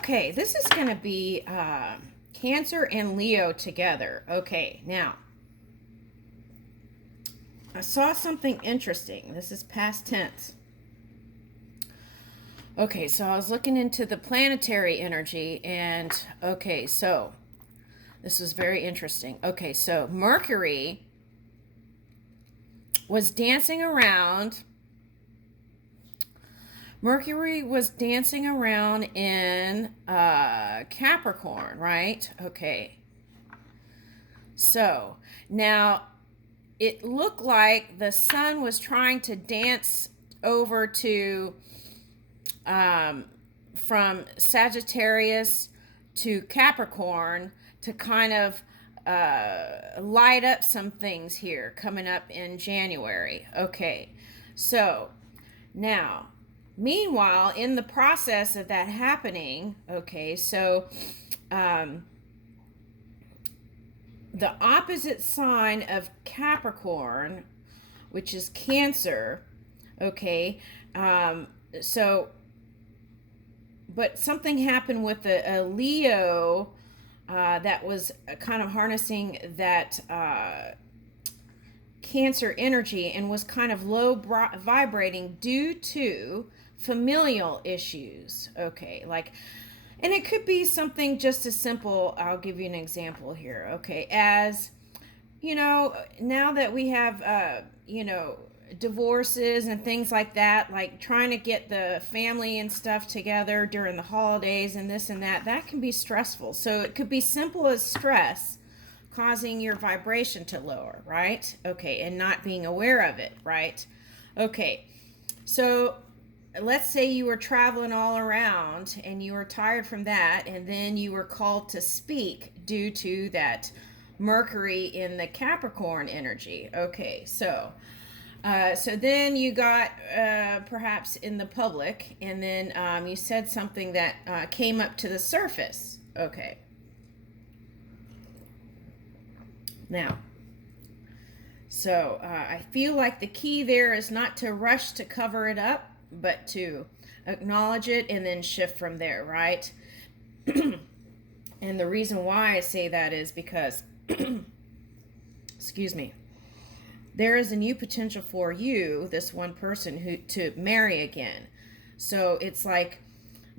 Okay, this is going to be Cancer and Leo together. Okay, now I saw something interesting. This is past tense. Okay, so I was looking into the planetary energy, and okay, so this was very interesting. Okay, so Mercury was dancing around. Mercury was dancing around in Capricorn, right? Okay. So now it looked like the sun was trying to dance over to from Sagittarius to Capricorn to kind of light up some things here coming up in January. Okay, so now, meanwhile, in the process of that happening, okay, so the opposite sign of Capricorn, which is Cancer, okay, so, but something happened with a Leo that was kind of harnessing that Cancer energy and was kind of low vibrating due to familial issues. Okay, like, and it could be something just as simple. I'll give you an example here. Okay, as you know, now that we have, divorces and things like that, like trying to get the family and stuff together during the holidays and this and that, that can be stressful. So it could be simple as stress causing your vibration to lower, right? Okay, and not being aware of it, right? Okay, so let's say you were traveling all around and you were tired from that, and then you were called to speak due to that Mercury in the Capricorn energy. Okay, so then you got perhaps in the public, and then you said something that came up to the surface. Okay. Now, so I feel like the key there is not to rush to cover it up, but to acknowledge it and then shift from there, right? And the reason why I say that is because, excuse me, there is a new potential for you, this one person, to marry again. So it's like,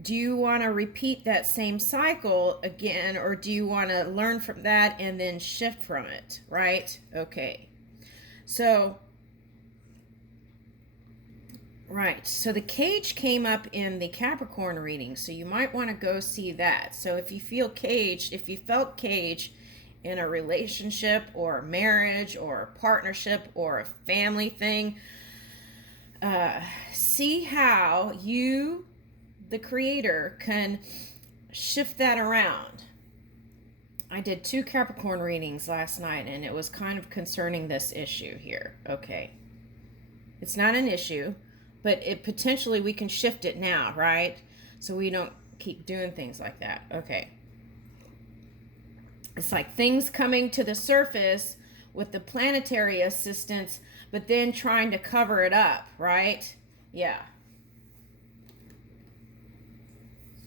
do you want to repeat that same cycle again, or do you want to learn from that and then shift from it, right? Okay. So, right. So the cage came up in the Capricorn reading, so you might want to go see that. So if you feel caged, if you felt caged in a relationship or a marriage or a partnership or a family thing, see how you, the creator, can shift that around. I did 2 Capricorn readings last night, and it was kind of concerning this issue here. Okay, it's not an issue, but it potentially, we can shift it now, right? So we don't keep doing things like that. Okay, it's like things coming to the surface with the planetary assistance, but then trying to cover it up, right? Yeah.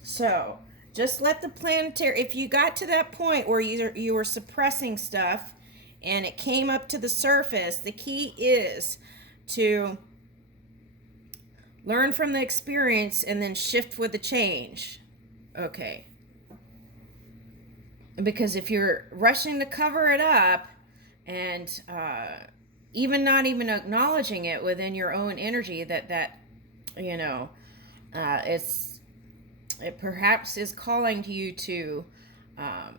So just let the planetary, if you got to that point where you were suppressing stuff and it came up to the surface, the key is to learn from the experience and then shift with the change. Okay. Because if you're rushing to cover it up and even not even acknowledging it within your own energy, that it perhaps is calling to you to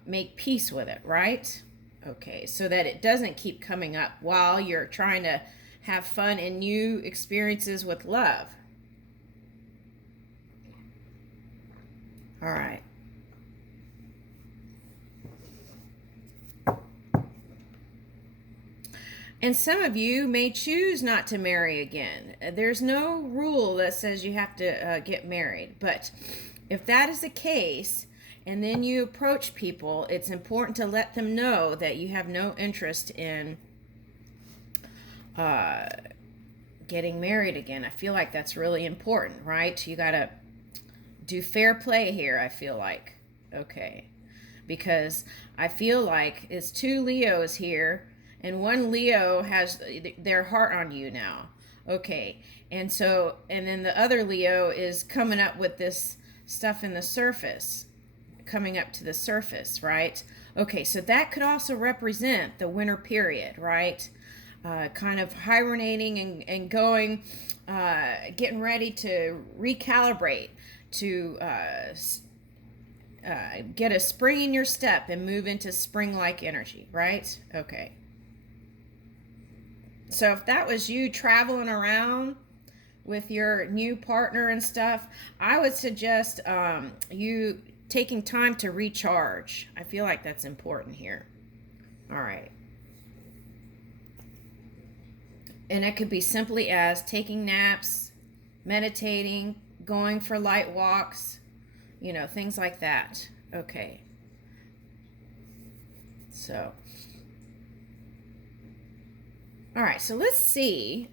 make peace with it, right? Okay, so that it doesn't keep coming up while you're trying to have fun and new experiences with love. All right. And some of you may choose not to marry again. There's no rule that says you have to get married. But if that is the case, and then you approach people, it's important to let them know that you have no interest in getting married again. I feel like that's really important, right? You got to do fair play here, I feel like. Okay. Because I feel like it's two Leos here, and one Leo has their heart on you now. Okay. And so, and then the other Leo is coming up with this stuff in the surface, coming up to the surface, right? Okay, so that could also represent the winter period, right? Kind of hibernating and going, getting ready to recalibrate, to get a spring in your step and move into spring-like energy, right? Okay. So if that was you traveling around with your new partner and stuff, I would suggest you taking time to recharge. I feel like that's important here. All right. And it could be simply as taking naps, meditating, going for light walks, things like that. Okay. So, all right, so let's see.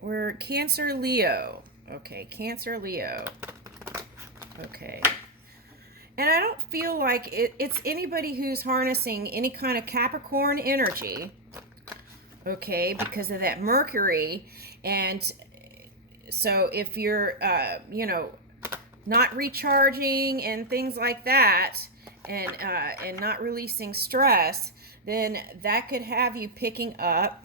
We're Cancer Leo. Okay, Cancer Leo. Okay. And I don't feel like it's anybody who's harnessing any kind of Capricorn energy. Okay, because of that Mercury. And so if you're, not recharging and things like that, and not releasing stress, then that could have you picking up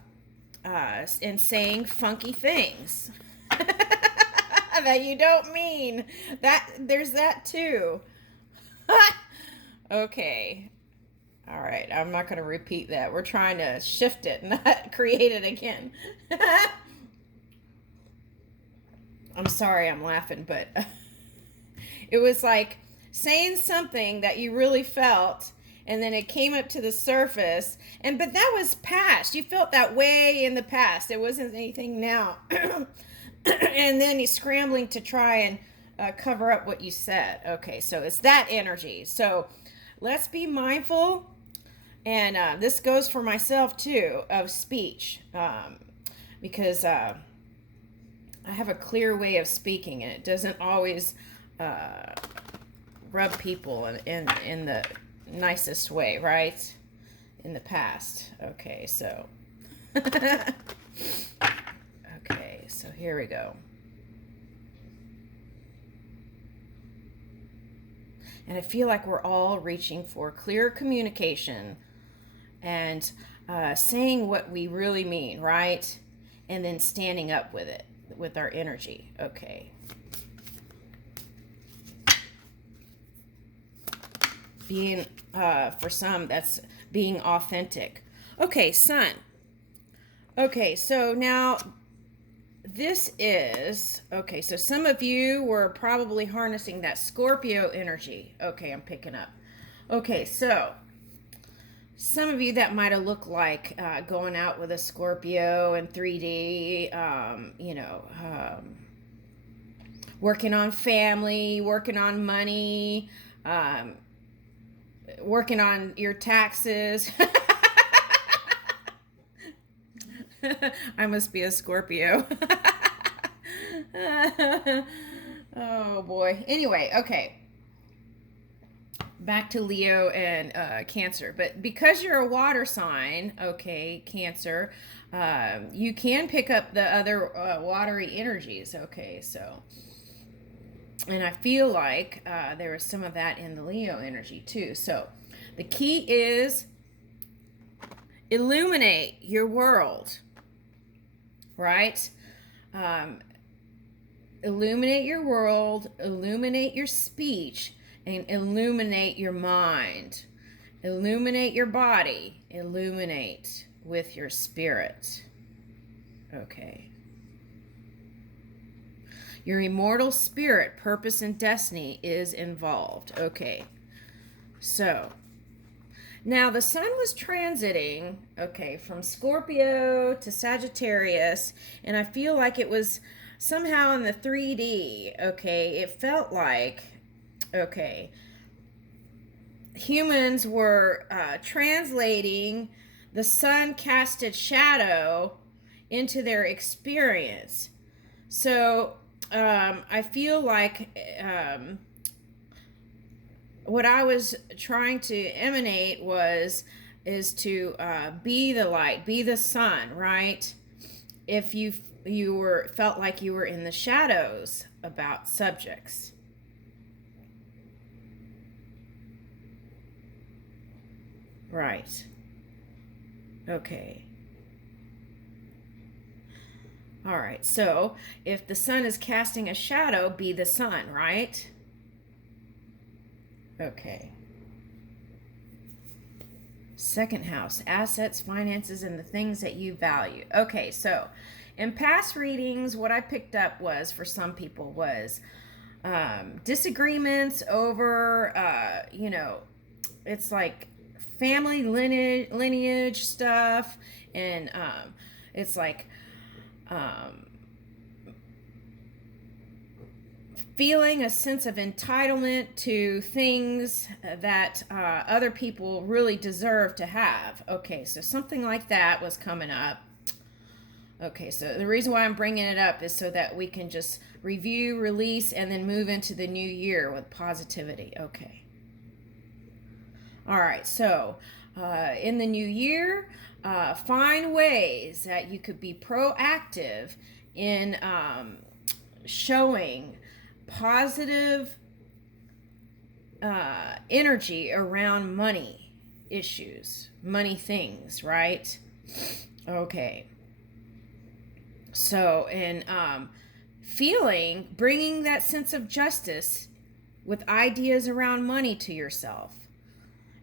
and saying funky things that you don't mean. That there's that too. Okay. All right, I'm not going to repeat that. We're trying to shift it, not create it again. I'm sorry I'm laughing, but it was like saying something that you really felt, and then it came up to the surface, but that was past. You felt that way in the past. It wasn't anything now. And then you're scrambling to try and cover up what you said. Okay, so it's that energy. So let's be mindful. And this goes for myself too, of speech, because I have a clear way of speaking, and it doesn't always rub people in the nicest way, right? In the past. Okay, so okay, so here we go. And I feel like we're all reaching for clear communication and saying what we really mean, right? And then standing up with it, with our energy. Okay. Being, for some, that's being authentic. Okay, Sun. Okay, so now this is, okay, so some of you were probably harnessing that Scorpio energy. Okay, I'm picking up. Okay, so some of you that might have looked like going out with a Scorpio in 3D, working on family, working on money, working on your taxes. I must be a Scorpio. Oh boy. Anyway, okay. Back to Leo and Cancer. But because you're a water sign, okay, Cancer, you can pick up the other watery energies. Okay, so. And I feel like there is some of that in the Leo energy too. So the key is illuminate your world, right? Illuminate your world, illuminate your speech, and illuminate your mind. Illuminate your body, illuminate with your spirit. Okay. Your immortal spirit, purpose, and destiny is involved. Okay. So, now the sun was transiting, okay, from Scorpio to Sagittarius, and I feel like it was somehow in the 3D, okay, it felt like, okay, humans were translating the sun casted shadow into their experience. So I feel like what I was trying to emanate is to be the light, be the sun, right? If you were felt like you were in the shadows about subjects. Right. Okay. All right. So, if the sun is casting a shadow, be the sun, right? Okay. Second house, assets, finances, and the things that you value. Okay, so in past readings, what I picked up was for some people was disagreements over, it's like family lineage stuff, and it's like um, feeling a sense of entitlement to things that other people really deserve to have. Okay, so something like that was coming up. Okay, so the reason why I'm bringing it up is so that we can just review, release, and then move into the new year with positivity. Okay. All right, so in the new year, find ways that you could be proactive in showing positive energy around money issues, money things, right? Okay. So, and bringing that sense of justice with ideas around money to yourself.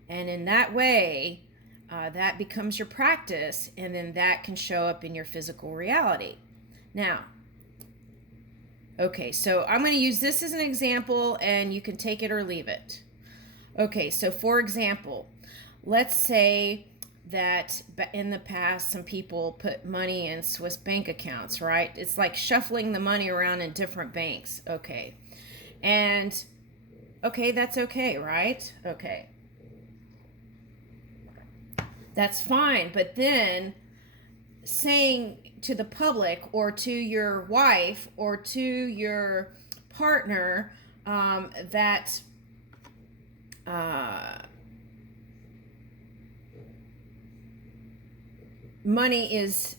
And in that way, that becomes your practice, and then that can show up in your physical reality. Now, okay, so I'm going to use this as an example, and you can take it or leave it. Okay, so for example, let's say that in the past some people put money in Swiss bank accounts, right? It's like shuffling the money around in different banks. Okay. And okay, that's okay, right? Okay. That's fine, but then saying to the public or to your wife or to your partner that money is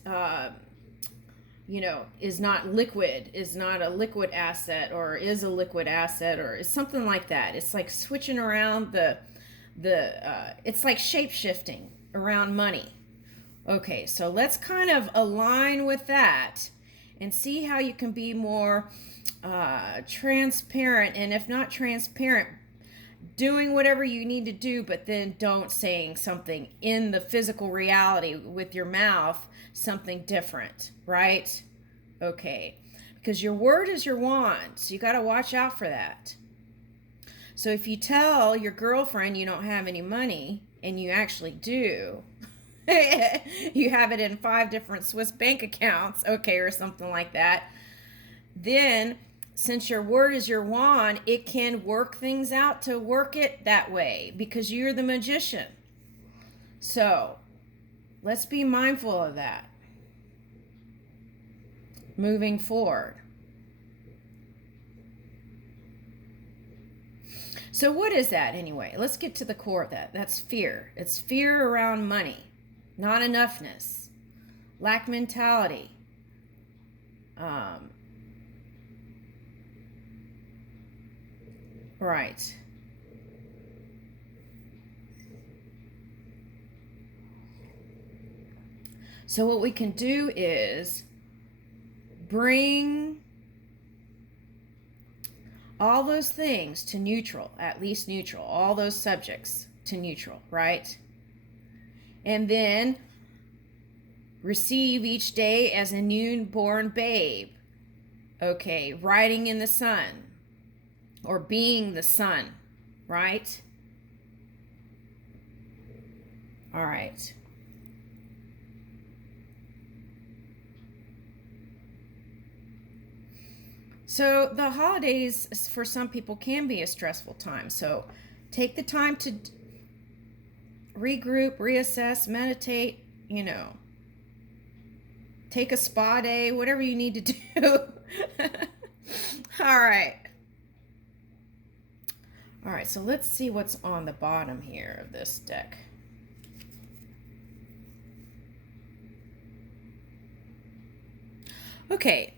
is not liquid, is not a liquid asset, or is a liquid asset, or is something like that. It's like switching around the it's like shape shifting around money. Okay, so let's kind of align with that and see how you can be more transparent, and if not transparent, doing whatever you need to do, but then don't saying something in the physical reality with your mouth, something different, right? Okay, because your word is your wand, so you got to watch out for that. So if you tell your girlfriend you don't have any money, and you actually do, you have it in 5 different Swiss bank accounts, okay, or something like that, then since your word is your wand, it can work things out to work it that way because you're the magician. So let's be mindful of that moving forward. So what is that anyway? Let's get to the core of that. That's fear. It's fear around money, not enoughness, lack mentality. Right. So what we can do is bring all those things to neutral, at least neutral, all those subjects to neutral, right? And then receive each day as a newborn babe. Okay, riding in the sun or being the sun, right? All right. So the holidays for some people can be a stressful time. So take the time to regroup, reassess, meditate, take a spa day, whatever you need to do. All right. All right, so let's see what's on the bottom here of this deck. Okay,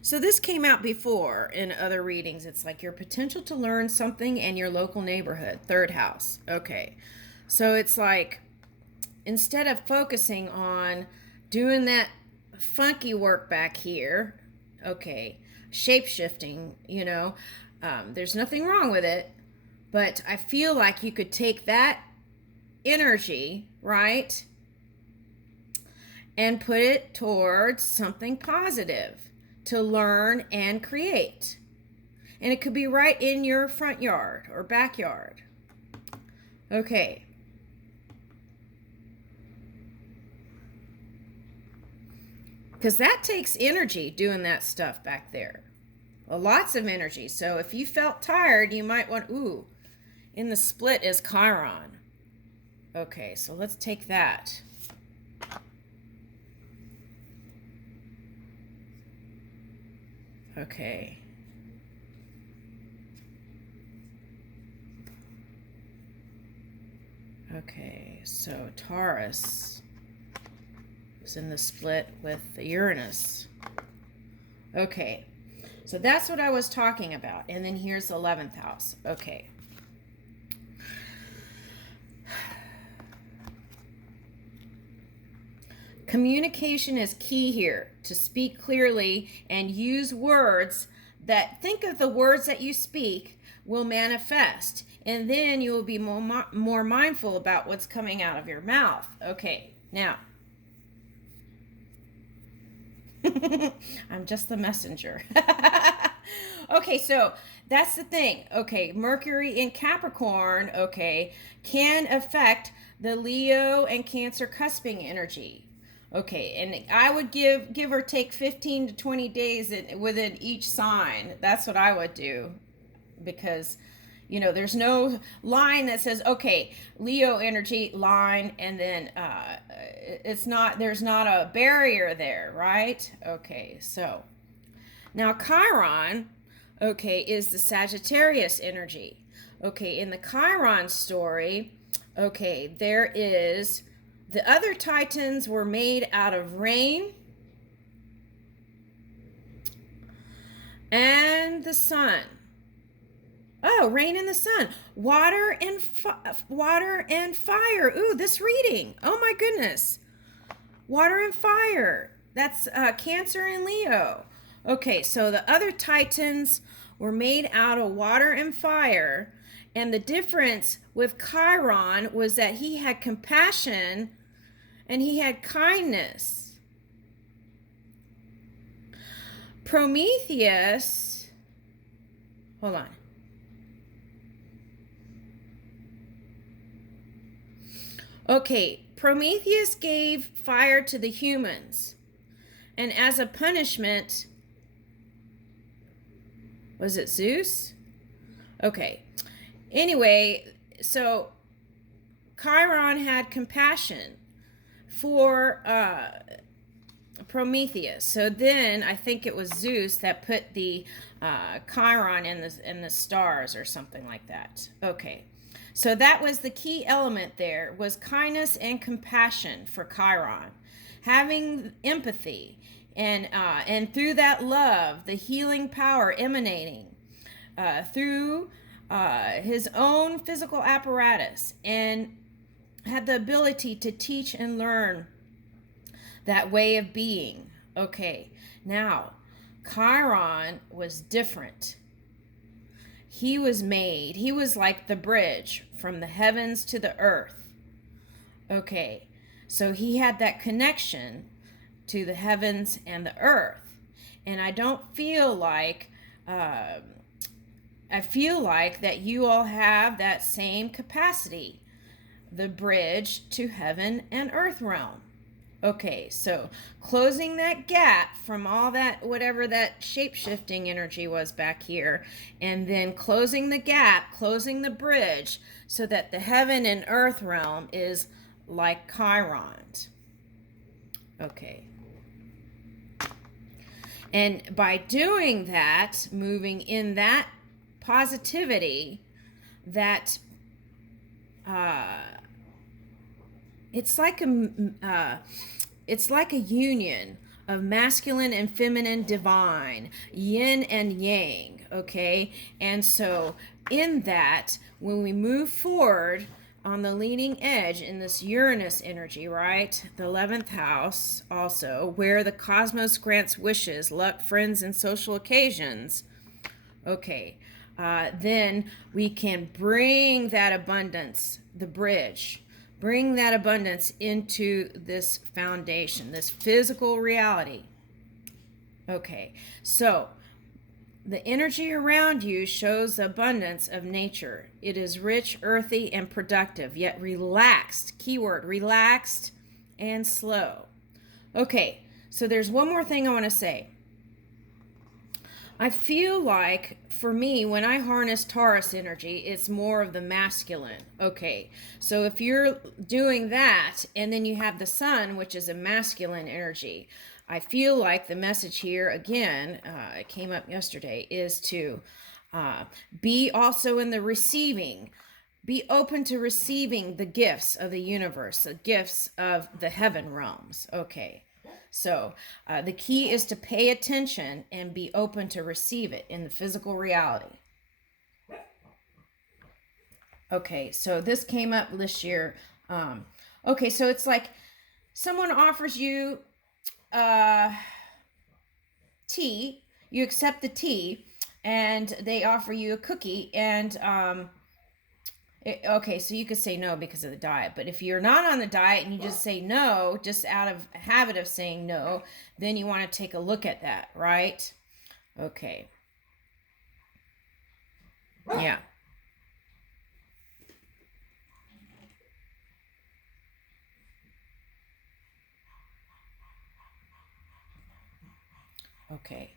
so this came out before in other readings. It's like your potential to learn something in your local neighborhood, third house. Okay, so it's like instead of focusing on doing that funky work back here, okay, shape shifting, there's nothing wrong with it, but I feel like you could take that energy, right, and put it towards something positive to learn and create. And it could be right in your front yard or backyard. Okay. Because that takes energy doing that stuff back there. Well, lots of energy. So if you felt tired, you might want, in the split is Chiron. Okay, so let's take that. Okay. Okay, so Taurus is in the split with the Uranus. Okay, so that's what I was talking about. And then here's the 11th house. Okay. Communication is key here, to speak clearly and use words that, think of the words that you speak will manifest, and then you will be more mindful about what's coming out of your mouth. Okay, now I'm just the messenger. Okay, so that's the thing. Okay, Mercury in Capricorn, okay, can affect the Leo and Cancer cusping energy. Okay, and I would give or take 15 to 20 days within each sign. That's what I would do, because there's no line that says, okay, Leo energy line, and then there's not a barrier there, right? Okay, so now Chiron, okay, is the Sagittarius energy. Okay, in the Chiron story, okay, there is the other Titans were made out of rain and the sun. Oh, rain and the sun. Water and fire. Ooh, this reading. Oh my goodness. Water and fire. That's Cancer and Leo. Okay, so the other Titans were made out of water and fire. And the difference with Chiron was that he had compassion and he had kindness. Prometheus, hold on. Okay, Prometheus gave fire to the humans. And as a punishment, was it Zeus? Okay. Anyway, so Chiron had compassion for Prometheus. So then I think it was Zeus that put the Chiron in the stars or something like that. Okay. So that was the key element there, was kindness and compassion for Chiron. Having empathy and through that love, the healing power emanating through his own physical apparatus, and had the ability to teach and learn that way of being. Okay, now Chiron was different. He was like the bridge from the heavens to the earth. Okay, so he had that connection to the heavens and the earth. And I don't feel like, I feel like that you all have that same capacity, the bridge to heaven and earth realm. Okay, so closing that gap from all that, whatever that shape-shifting energy was back here, and then closing the gap, closing the bridge, so that the heaven and earth realm is like Chiron. Okay. And by doing that, moving in that positivity, that it's like a union of masculine and feminine divine, yin and yang, okay? And so in that, when we move forward on the leading edge in this Uranus energy, right? The 11th house also, where the cosmos grants wishes, luck, friends, and social occasions. Okay, then we can bring that abundance, the bridge, bring that abundance into this foundation, this physical reality. Okay, so the energy around you shows the abundance of nature. It is rich, earthy, and productive, yet relaxed. Keyword, relaxed and slow. Okay, so there's one more thing I want to say. I feel like, for me, when I harness Taurus energy, it's more of the masculine. Okay, so if you're doing that, and then you have the sun, which is a masculine energy, I feel like the message here, again, it came up yesterday, is to be also in the receiving. Be open to receiving the gifts of the universe, the gifts of the heaven realms. Okay. So the key is to pay attention and be open to receive it in the physical reality. Okay, so this came up this year. Okay, so it's like someone offers you tea, you accept the tea, and they offer you a cookie, and okay, so you could say no because of the diet, but if you're not on the diet and you just say no, just out of habit of saying no, then you want to take a look at that, right? Okay. Yeah. Okay.